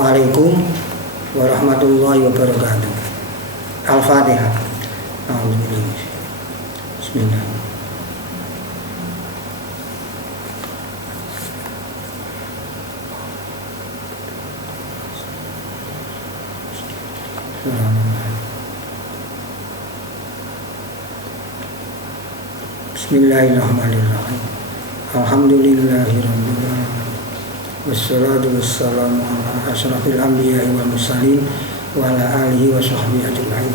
Assalamualaikum warahmatullahi wabarakatuh. Al-Fatihah. Bismillah. Bismillahirrahmanirrahim. Alhamdulillahirabbil alamin. Wassalatu wassalamu ala asyrafil anbiya'i wal mursalin wa ala alihi wa sahbihi ajma'in.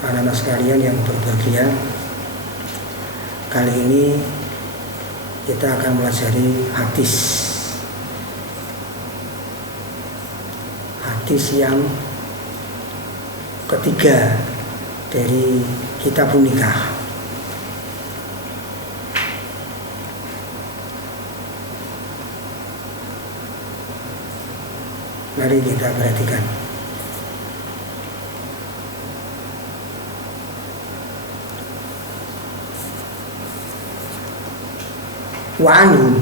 Anak-anak sekalian yang berbahagia, kali ini kita akan mempelajari hadis yang ketiga dari kitab nikah. Mari kita perhatikan. Wa anhu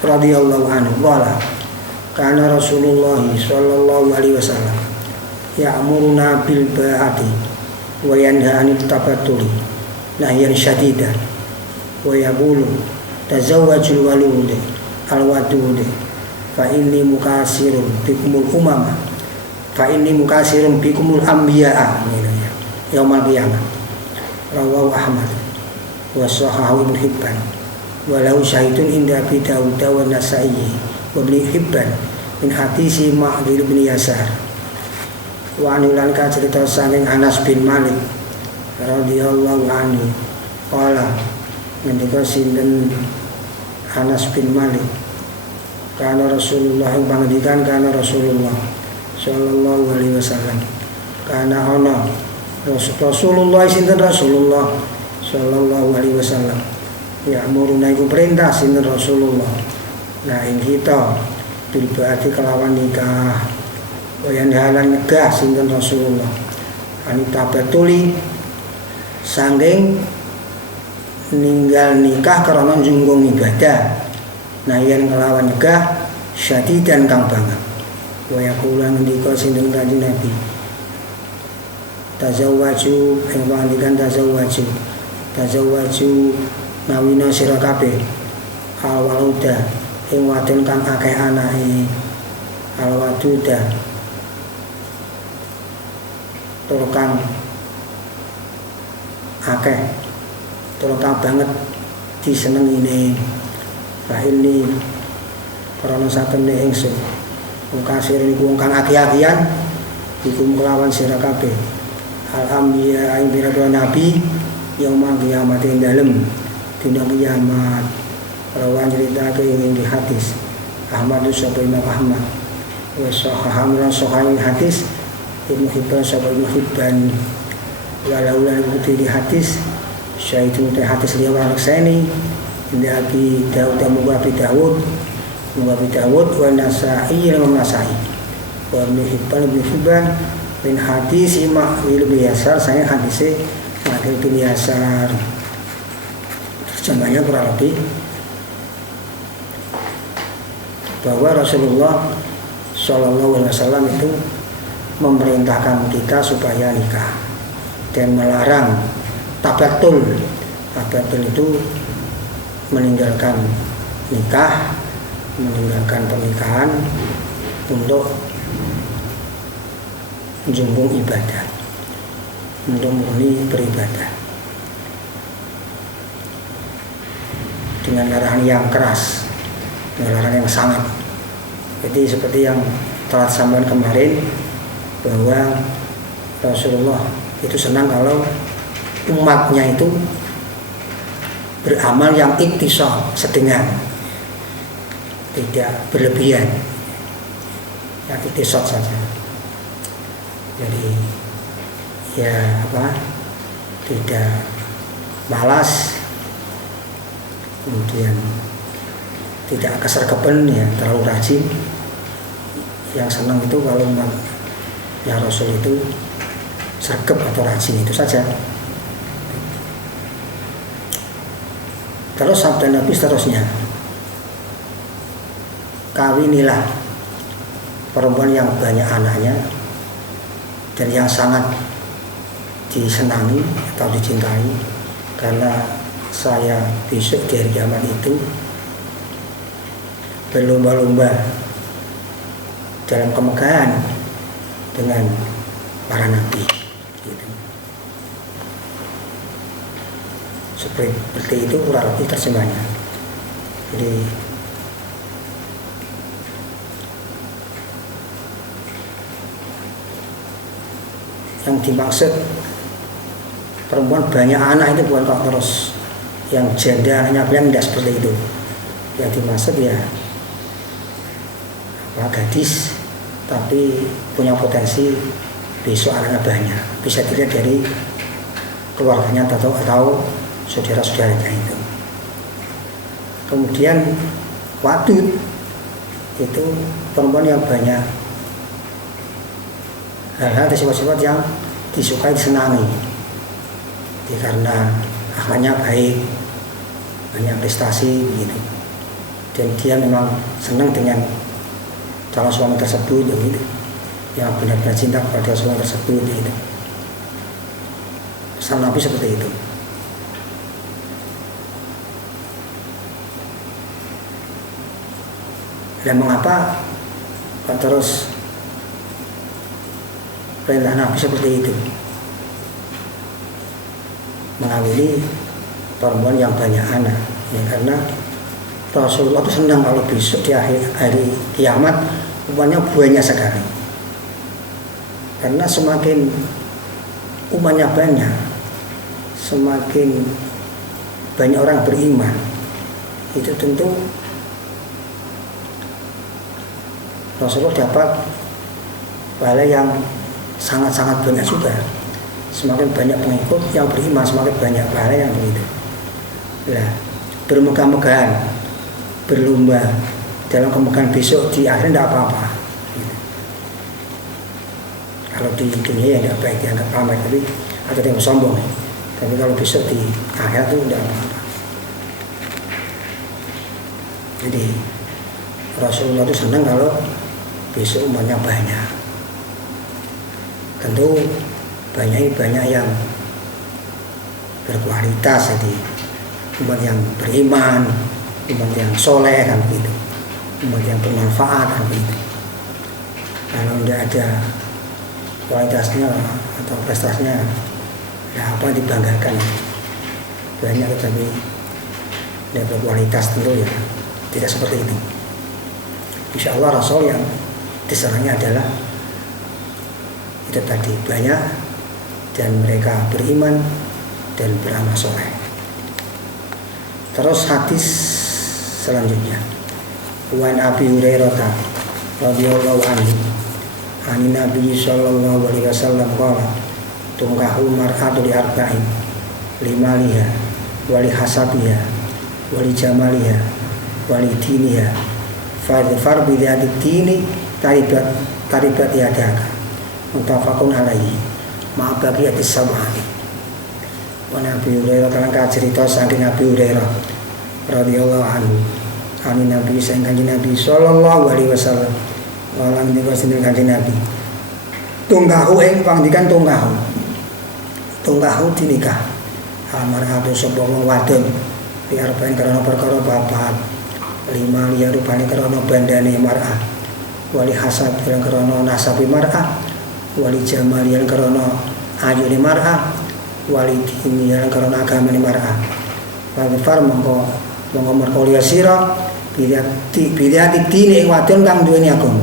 radhiyallahu anhu qala kana Rasulullah sallallahu alaihi wasallam ya'muruna bil ba'ati wa yanha 'anil tabattuli nahyan syadidan wa yaqulu tazawwajul walud al-wadud fa inni mukasirun bikumul umama fa inni mukasirun bikumul anbiya'a yaumul qiyamah. Rawahu Ahmad wa sahahahu Ibnu Hibban wa lahu syahidun inda Abi Dawud wa Nasa'i wa Ibnu Hibban min hadisi Ma'qil bin Yasar. Wa anulan ka cerita saking Anas bin Malik radhiyallahu anhu qala ngendika sinten Anas bin Malik kana Rasulullah yang pangendikan kana Rasulullah sallallahu alaihi wasallam kana ana Rasulullah sinten Rasulullah sallallahu alaihi wasallam ya muruna iku perintah sinten Rasulullah nah ing kita bil baati kelawan nikah wayan halan nyegah sinten Rasulullah anita batuli sanging ninggal nikah karena njunggung ibadah. Nah yang kelawan nikah syadidan kang banget. Wa yaqula ngendika sinten Kanjeng Nabi. Tazawwaju ing pangandikan tazawwaju nawina sira kabeh. Al waluda ing wadon kang akeh anake. Al waduda tur kang akeh tur kang banget disenengine. Fa ini karena satemene ingsun mukasir niku wong kang aki-akian iku kelawan sira kabeh al anbiya ing pira-pira nabi yaumul kiamat ing dalem dina kiamat. Rawan critake ing hadis Ahmad sapa Imam Ahmad wa sahaham sahih hadis Ibnu Hibban sapa Ibnu Hibban walau lan di hadis syaitu hadis liya wa seni inda Abi Dawud wa Nasa'i wa Nasa'i wa Ibnu Hibban min hadis Ma'qil bin Yasar saya hadisnya Ma'qil bin Yasar terjemahnya kurang lebih bahwa Rasulullah Shallallahu Alaihi Wasallam itu memerintahkan kita supaya nikah dan melarang tabatul itu meninggalkan nikah, meninggalkan pernikahan untuk menjunjung ibadah, untuk murni beribadah dengan larangan yang keras, dengan larangan yang sangat. Jadi seperti yang telah disampaikan kemarin bahwa Rasulullah itu senang kalau umatnya itu beramal yang iktisad, sedengan, tidak berlebihan, yang iktisad saja. Jadi tidak malas, kemudian tidak kesergepan, terlalu rajin. Yang senang itu kalau ya Rasul itu sergap atau rajin, itu saja. Terus sabda Nabi seterusnya, kawinilah perempuan yang banyak anaknya dan yang sangat disenangi atau dicintai, karena saya besok di hari kiamat itu berlomba-lomba dalam kemegahan dengan para nabi gitu. Seperti itu kurang lebih terjemahnya. Jadi yang dimaksud perempuan banyak anak itu bukan kok terus yang janda anaknya banyak, tidak seperti itu. Yang dimaksud ya gadis tapi punya potensi besok anaknya banyak, bisa dilihat dari keluarganya atau saudara-saudaranya itu. Kemudian wadud itu perempuan yang banyak hal-hal dan sifat-sifat yang disukai, disenangi, karena akhlaknya baik, banyak prestasi begitu, dan dia memang senang dengan calon suami tersebut gitu, yang benar-benar cinta kepada suami tersebut gitu. Pesan Nabi seperti itu. Dan mengapa kok terus perintah Nabi seperti itu, mengawini perempuan yang banyak anak ya? Karena Rasulullah itu senang kalau besok di akhir hari kiamat umatnya banyak sekali, karena semakin umatnya banyak, semakin banyak orang beriman, itu tentu Rasulullah dapat pahala yang sangat-sangat banyak juga. Semakin banyak pengikut yang beriman, semakin banyak pahala yang begitu. Nah, bermegah-megahan, berlomba dalam kemegahan besok di akhir tidak apa-apa. Kalau di dunia ya tidak baik dianggap pamer, tapi atau yang sombong. Tapi kalau besok di akhir itu tidak apa-apa. Jadi Rasulullah itu senang kalau besok umatnya banyak. Tentu banyak yang berkualitas, jadi umat yang beriman, umat yang soleh kan begitu, umat yang bermanfaat kan begitu. Kalau tidak ada kualitasnya atau prestasinya, ya apa dibanggakan? Banyak tapi tidak berkualitas, tentu ya tidak seperti itu. Insya Allah Rasul yang disenangi adalah itu tadi, banyak dan mereka beriman dan beramal soleh. Terus hadis selanjutnya, Wan Abi Hurairah radhiyallahu anhu ani Nabi sallallahu alaihi wasallam qala tungkahul mar'atu li arba'in limaliha wali hasabiha wali jamaliha wali diniha fadfar bidhati dini taribat yadaka muttafaqun alaihi ma baqiyatis sab'ati. Wa Nabi Hurairah telah cerita saking Nabi Hurairah radhiyallahu anhu ani Nabi saking Kanjeng Nabi sallallahu alaihi wasallam walang niku sinten Kanjeng Nabi tunggahu ing pangandikan tunggahu dinikah amaratu sapa wong wadon di arbain karena perkara papat lima liya rupane karena bandane mar'ah wali hasab karena nasabi mar'ah wali jamal yang karena ayune mar'ah wali dini yang karena agamane mar'ah wali far mongko merkolya sira bidati dini ing wadon kang duweni agama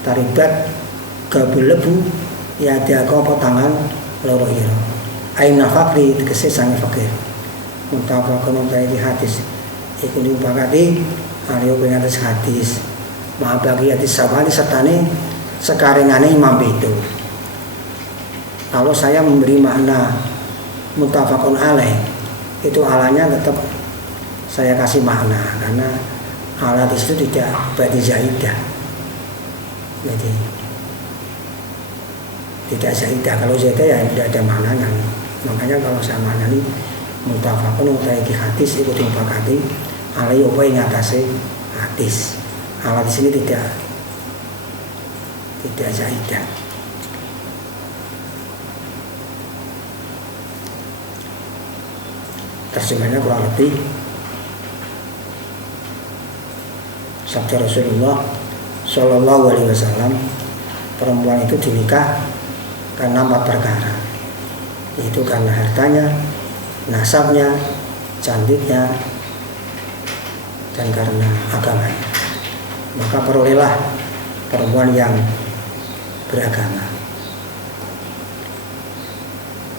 taribat gabelebu ya diaga apa tangan loro ira aina fakri tegese sange fakir muttafaqun alaihi hadis iku diupakati ariyo ing atas hadis maha bagi hadis sabani sertane sekarengane Imam itu. Kalau saya memberi makna muttafaqun alaih, itu alanya tetap saya kasih makna, karena ala itu tidak berarti zaidah. Jadi tidak zaidah. Kalau zaidah ya tidak ada maknanya. Makanya kalau saya maknani muttafaqun alaih hadis itu diupakati alaih apa yang ngatasi hadis. Ala di sini tidak tidak zaidah. Terjemahnya kurang lebih sabda Rasulullah Shallallahu Alaihi Wasallam, perempuan itu dinikah karena 4 perkara, yaitu karena hartanya, nasabnya, cantiknya, dan karena agamanya. Maka perolehlah perempuan yang beragama.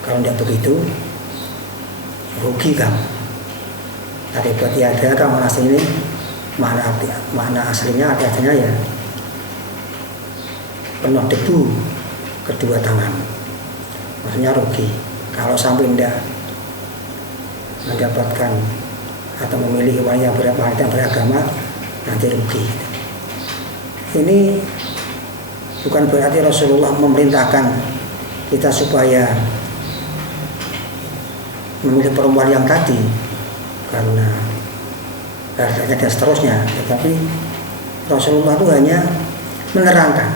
Kalau tidak begitu, rugi kamu. Tadi buat tiada kamu asli ini makna aslinya artinya ya penuh debu kedua tangan. Maksudnya rugi. Kalau sampai tidak mendapatkan atau memiliki wanita yang beragama, nanti rugi. Ini bukan berarti Rasulullah memerintahkan kita supaya memilih perempuan yang tadi karena hartanya dan seterusnya, tetapi Rasulullah itu hanya menerangkan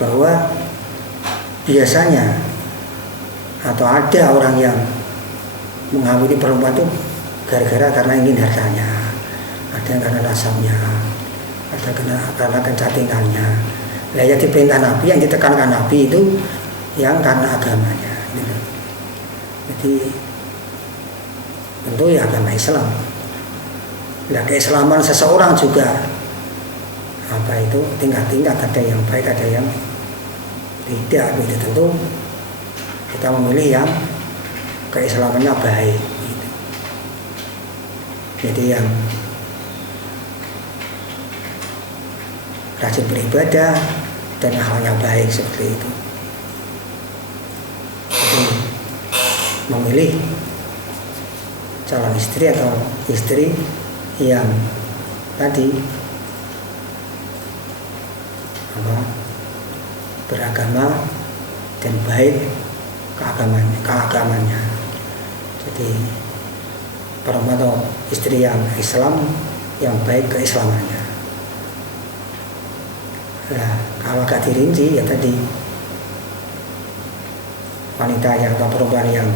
bahwa biasanya atau ada orang yang menghamili perempuan itu gara-gara karena ingin hartanya, ada yang karena nasabnya, ada karena kecantikannya. Nah, yang diperintah Nabi, yang ditekankan Nabi itu yang karena agamanya. Jadi tentu ya agama Islam. Nah, keislaman seseorang juga apa itu tingkat-tingkat, ada yang baik, ada yang tidak. Itu tentu kita memilih yang keislamannya baik. Jadi yang rajin beribadah dan akhlaknya baik seperti itu. Jadi, memilih calon istri atau istri yang tadi beragama dan baik keagamannya. Jadi perempuan atau istri yang Islam yang baik keislamannya. Nah, kalau agak dirinci ya tadi wanita yang atau perempuan yang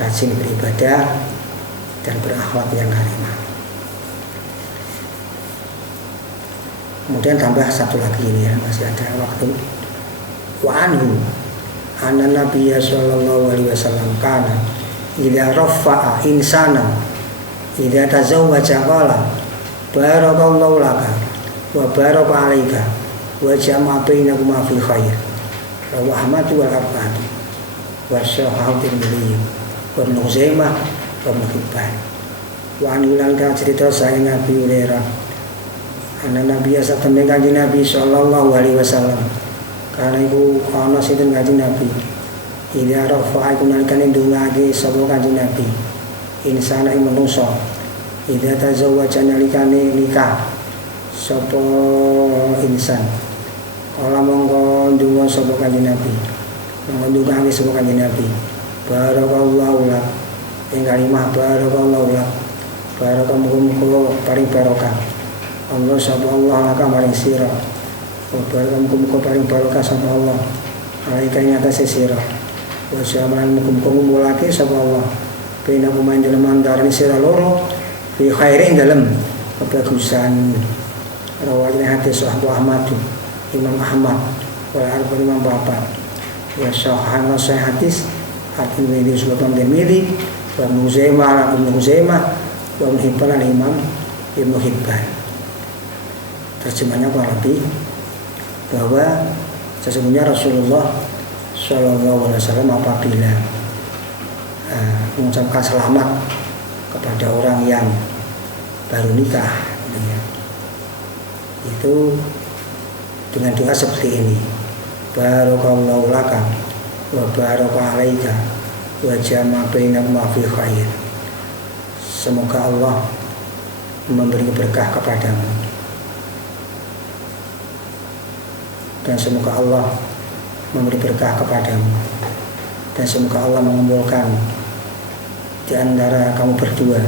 rajin beribadah dan berakhlak yang karimah. Kemudian tambah satu lagi ini ya, masih ada waktu. Wa anhu anna Nabiyya sallallahu alaihi wasallam kana idza rafa'a insana idza tazawwaja qala barakallahu laka wa baraka alaika wa jama'a bainakuma fi khair. Rawahu Ahmad wal Arba'ah wa sahahu Tirmidzi wa Ibnu Khuzaimah wa Ibnu Hibban. Wa an ulankan cerita saya Nabi Hurairah ana Nabi satemene Kanjeng Nabi sallallahu alaihi wasallam karena iku ana sinten Kanjeng Nabi ida rafa iku nalikane ndongake sapa Kanjeng Nabi insana ing manusa ida tazawwaja nalikane nikah sapa insan kala mongko ndonga sapa Kanjeng Nabi ndongake sapa Kanjeng Nabi barakallahu lak ing kalimah barakallahu lak barakamuga paring barokah Allah sapa Allah laka maring sira muga-muga paring barokah sapa Allah alaika ing atase sira wa syaman muga-muga ngumpulake sapa Allah bena kumain dalem antarané sira loro fi khairin dalem kebagusan. Rawatnya hadis Abu Ahmad Imam Ahmad wal Arba Imam Bapak wa sahahan sahih hadis hakim ini sebab Tirmidzi wa Muzaimah Ibnu Huzaimah wa Hibban Imam Ibnu Hibban. Terjemahnya kurang lebih bahwa sesungguhnya Rasulullah Shallallahu Alaihi Wasallam apabila mengucapkan selamat kepada orang yang baru nikah, itu dengan doa seperti ini: Barakallahu laka wa baraka alaika wa jama'a bainakuma fi khair. Semoga Allah memberi berkah kepadamu dan semoga Allah memberi berkah kepadamu dan semoga Allah mengumpulkan di antara kamu berdua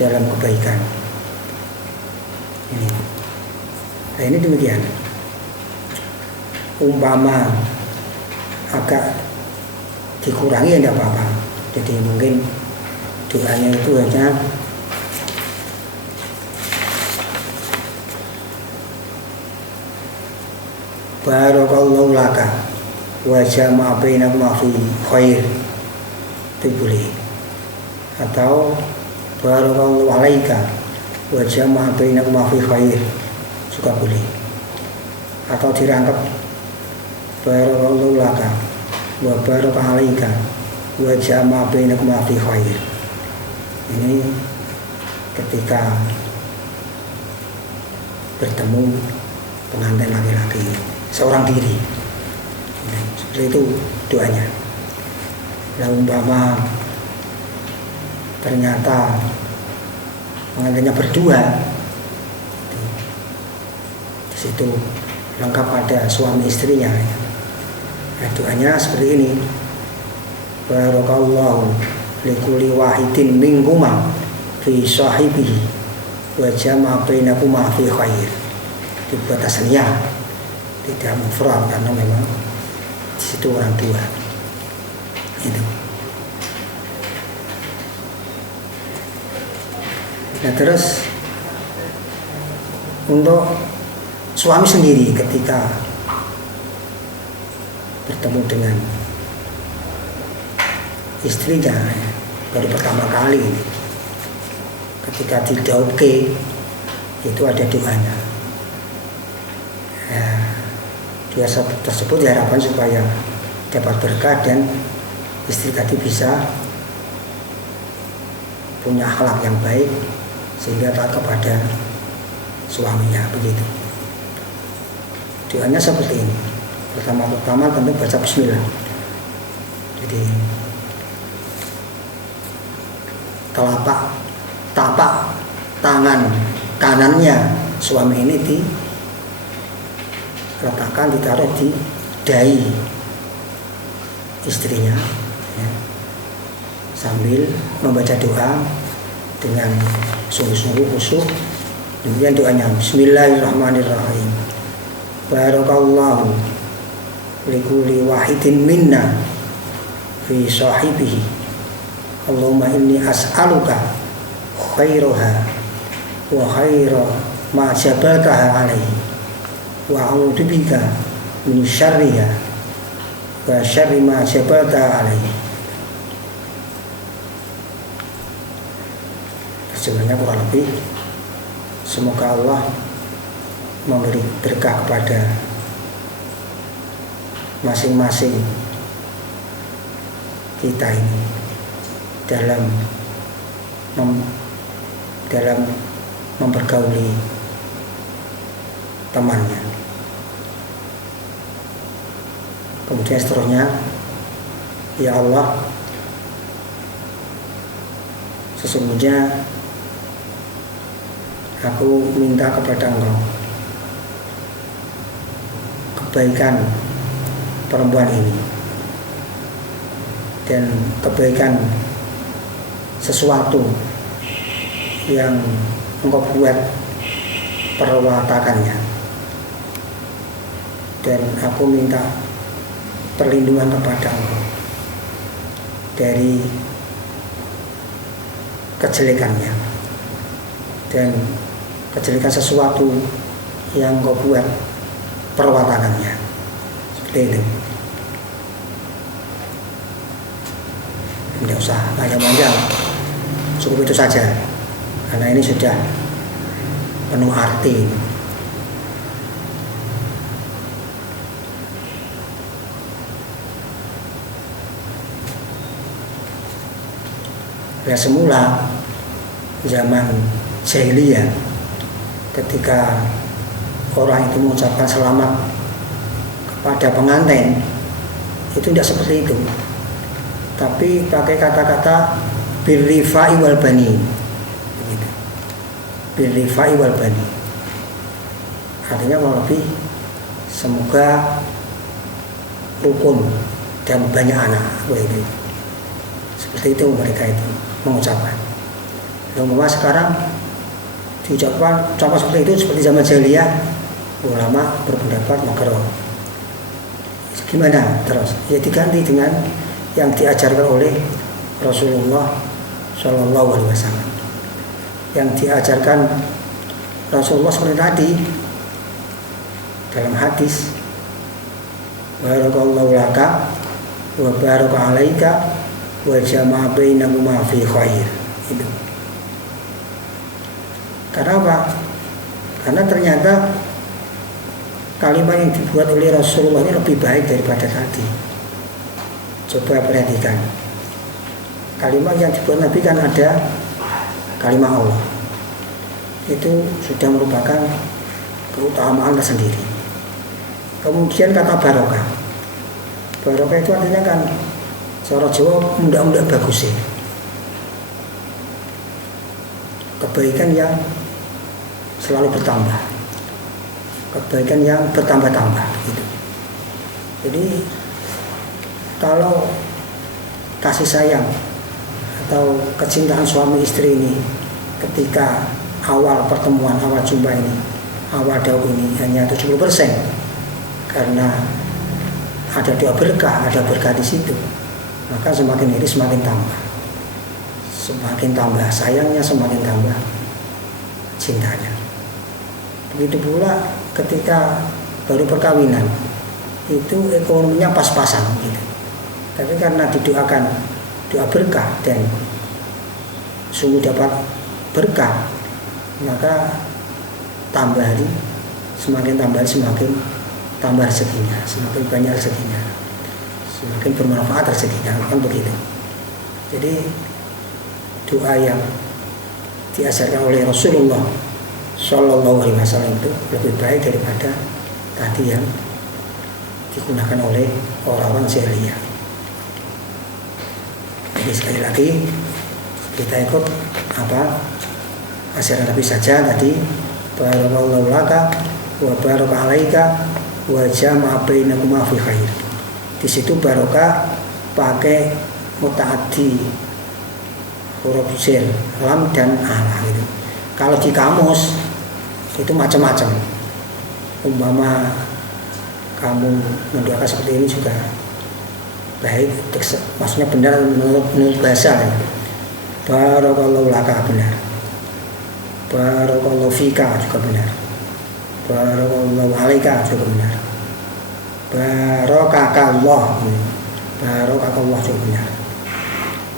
dalam kebaikan. Ini. Nah, ini demikian. umpama agak dikurangi ya tidak apa-apa. Jadi mungkin doanya itu hanya barakallahu laka wa jama'a bainakuma fi khair, itu boleh. Atau barakallahu alaika wa jama'a bainakuma fi khair, juga boleh. Atau dirangkap barakallahu laka wa baraka alaika wa jama'a bainakuma fi khair. Ini ketika bertemu pengantin laki-laki seorang diri. Seperti itu doanya. Nah, umpama ternyata pengantinnya berdua, di situ lengkap ada suami istrinya. Nah, doanya seperti ini. Barakallahu likulli wahidin minhuma fi sahibihi wa jama'a bainakuma fi khair. Dibuat tasniyah, tidak mufrad karena memang di situ orang tua. Itu. Nah, terus untuk suami sendiri ketika bertemu dengan istrinya baru pertama kali, ketika didauke itu ada doanya. Nah, dia tersebut diharapkan supaya dapat berkah dan istri tadi bisa punya akhlak yang baik sehingga taat kepada suaminya, begitu. Doanya seperti ini. Pertama-tama tentu baca bismillah. Jadi tapak tangan kanannya suami ini diletakkan, ditaruh di dahi istrinya, ya, sambil membaca doa dengan sungguh-sungguh khusyuk. Kemudian doanya Bismillahirrahmanirrahim. Barakallahu likulli wahidin minna fi sahibihi. Allahumma inni as'aluka khairaha wa khaira ma jabaltaha alaihi wa a'udzubika min syarriha wa syarri ma jabaltaha alaihi. Terjemahnya kurang lebih, semoga Allah memberi berkah kepada masing-masing kita ini dalam mempergauli temannya. Kemudian seterusnya, ya Allah, sesungguhnya aku minta kepada Engkau kebaikan perempuan ini dan kebaikan sesuatu yang Engkau buat perwatakannya, dan aku minta perlindungan kepada Engkau dari kejelekannya dan kejelekan sesuatu yang Engkau buat perwatakannya. Seperti itu. Tidak usah panjang-panjang, cukup itu saja, karena ini sudah penuh arti. Ya, semula zaman jahiliyah, ketika orang itu mengucapkan selamat kepada pengantin, itu tidak seperti itu, tapi pakai kata-kata birrifai wal bani, birrifai wal bani, artinya kalau lebih semoga rukun dan banyak anak, begitu. Seperti itu mereka itu mengucapkan. Umpama sekarang diucapkan seperti itu seperti zaman jahiliyah, ulama berpendapat makruh. Gimana terus? Ya diganti dengan yang diajarkan oleh Rasulullah Shallallahu Alaihi Wasallam. Yang diajarkan Rasulullah seperti tadi dalam hadis, barakallahu laka wa baraka alaika wa jama'a bainahuma fi khair. Itu. Karena apa? Karena ternyata kalimat yang dibuat oleh Rasulullah ini lebih baik daripada tadi. Coba perhatikan. Kalimat yang dibuat Nabi kan ada kalimat Allah. Itu sudah merupakan keutamaan tersendiri. Kemudian kata barokah. Barokah itu artinya kan cara Jawa mudah-mudah bagus ya. Kebaikan yang selalu bertambah, kebaikan yang bertambah-tambah gitu. Jadi kalau kasih sayang atau kecintaan suami istri ini ketika awal pertemuan, awal jumpa ini, awal dakwah ini hanya 70%, karena ada doa berkah, ada berkah di situ, maka semakin hari semakin tambah, semakin tambah sayangnya, semakin tambah cintanya. Begitu pula ketika baru perkawinan, itu ekonominya pas-pasan gitu. Tapi karena didoakan doa berkah dan sungguh dapat berkah, maka tambah hari semakin tambah semakin tambah rezekinya, semakin banyak rezekinya, semakin bermanfaat rezekinya, kan begitu. Jadi doa yang diajarkan oleh Rasulullah Shallallahu Alaihi Wasallam itu lebih baik daripada tadi yang digunakan oleh orang-orang jahiliyah. Jadi sekali lagi kita ikut apa ajaran Nabi saja tadi, barakallahu laka wa baraka alaika wa jama'a bainakuma fi khair. Di situ barokah pakai mutaaddi huruf jar, lam dan ala gitu. Kalau di kamus itu macam-macam. Umpama kamu mendoakan seperti ini juga baik, maksudnya benar menurut bahasa ya. Barakallahu laka benar, barakallahu fika juga benar, barakallahu alaika juga benar, barakakallah, barakakallah juga benar.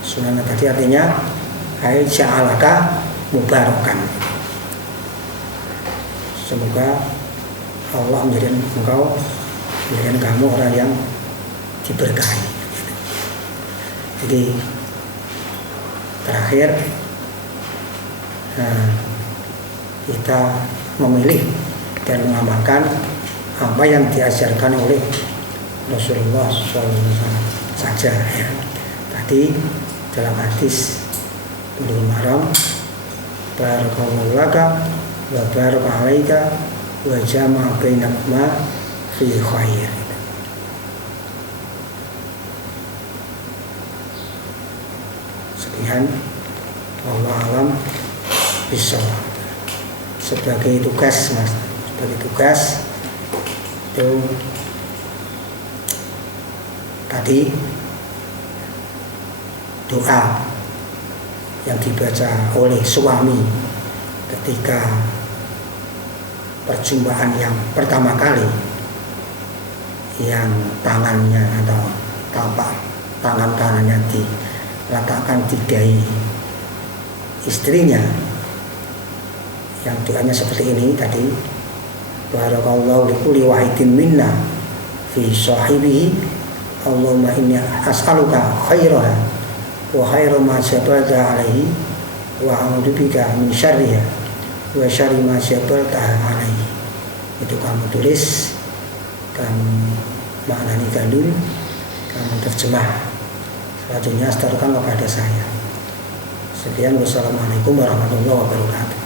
Sunnah tadi artinya hai ja'alaka mubarakan. Semoga Allah menjadikan engkau, menjadikan kamu orang yang diberkahi. Jadi terakhir kita memilih dan mengamalkan apa yang diajarkan oleh Rasulullah SAW saja ya. Tadi dalam hadis Bulughul Maram, barakallahu laka wa baraka alaika wa jama'a bainakuma fi khair. Sekian, Allah alam bisawab. Sebagai tugas mas, sebagai tugas itu tadi doa yang dibaca oleh suami ketika perjumpaan yang pertama kali, yang tangannya atau tapak tangan kanannya diletakkan di dahi istrinya, yang doanya seperti ini tadi, barakallahu likulli wahidin minna fi sahibihi Allahumma inni as'aluka khairaha wa khairu ma jabalta alaihi wa a'udzubika min syarriha wa syarri ma jabalta alaihi. Itu kamu tulis, kamu maknani gandul, kamu terjemah, selanjutnya setorkan kepada saya. Sekian, wassalamualaikum warahmatullahi wabarakatuh.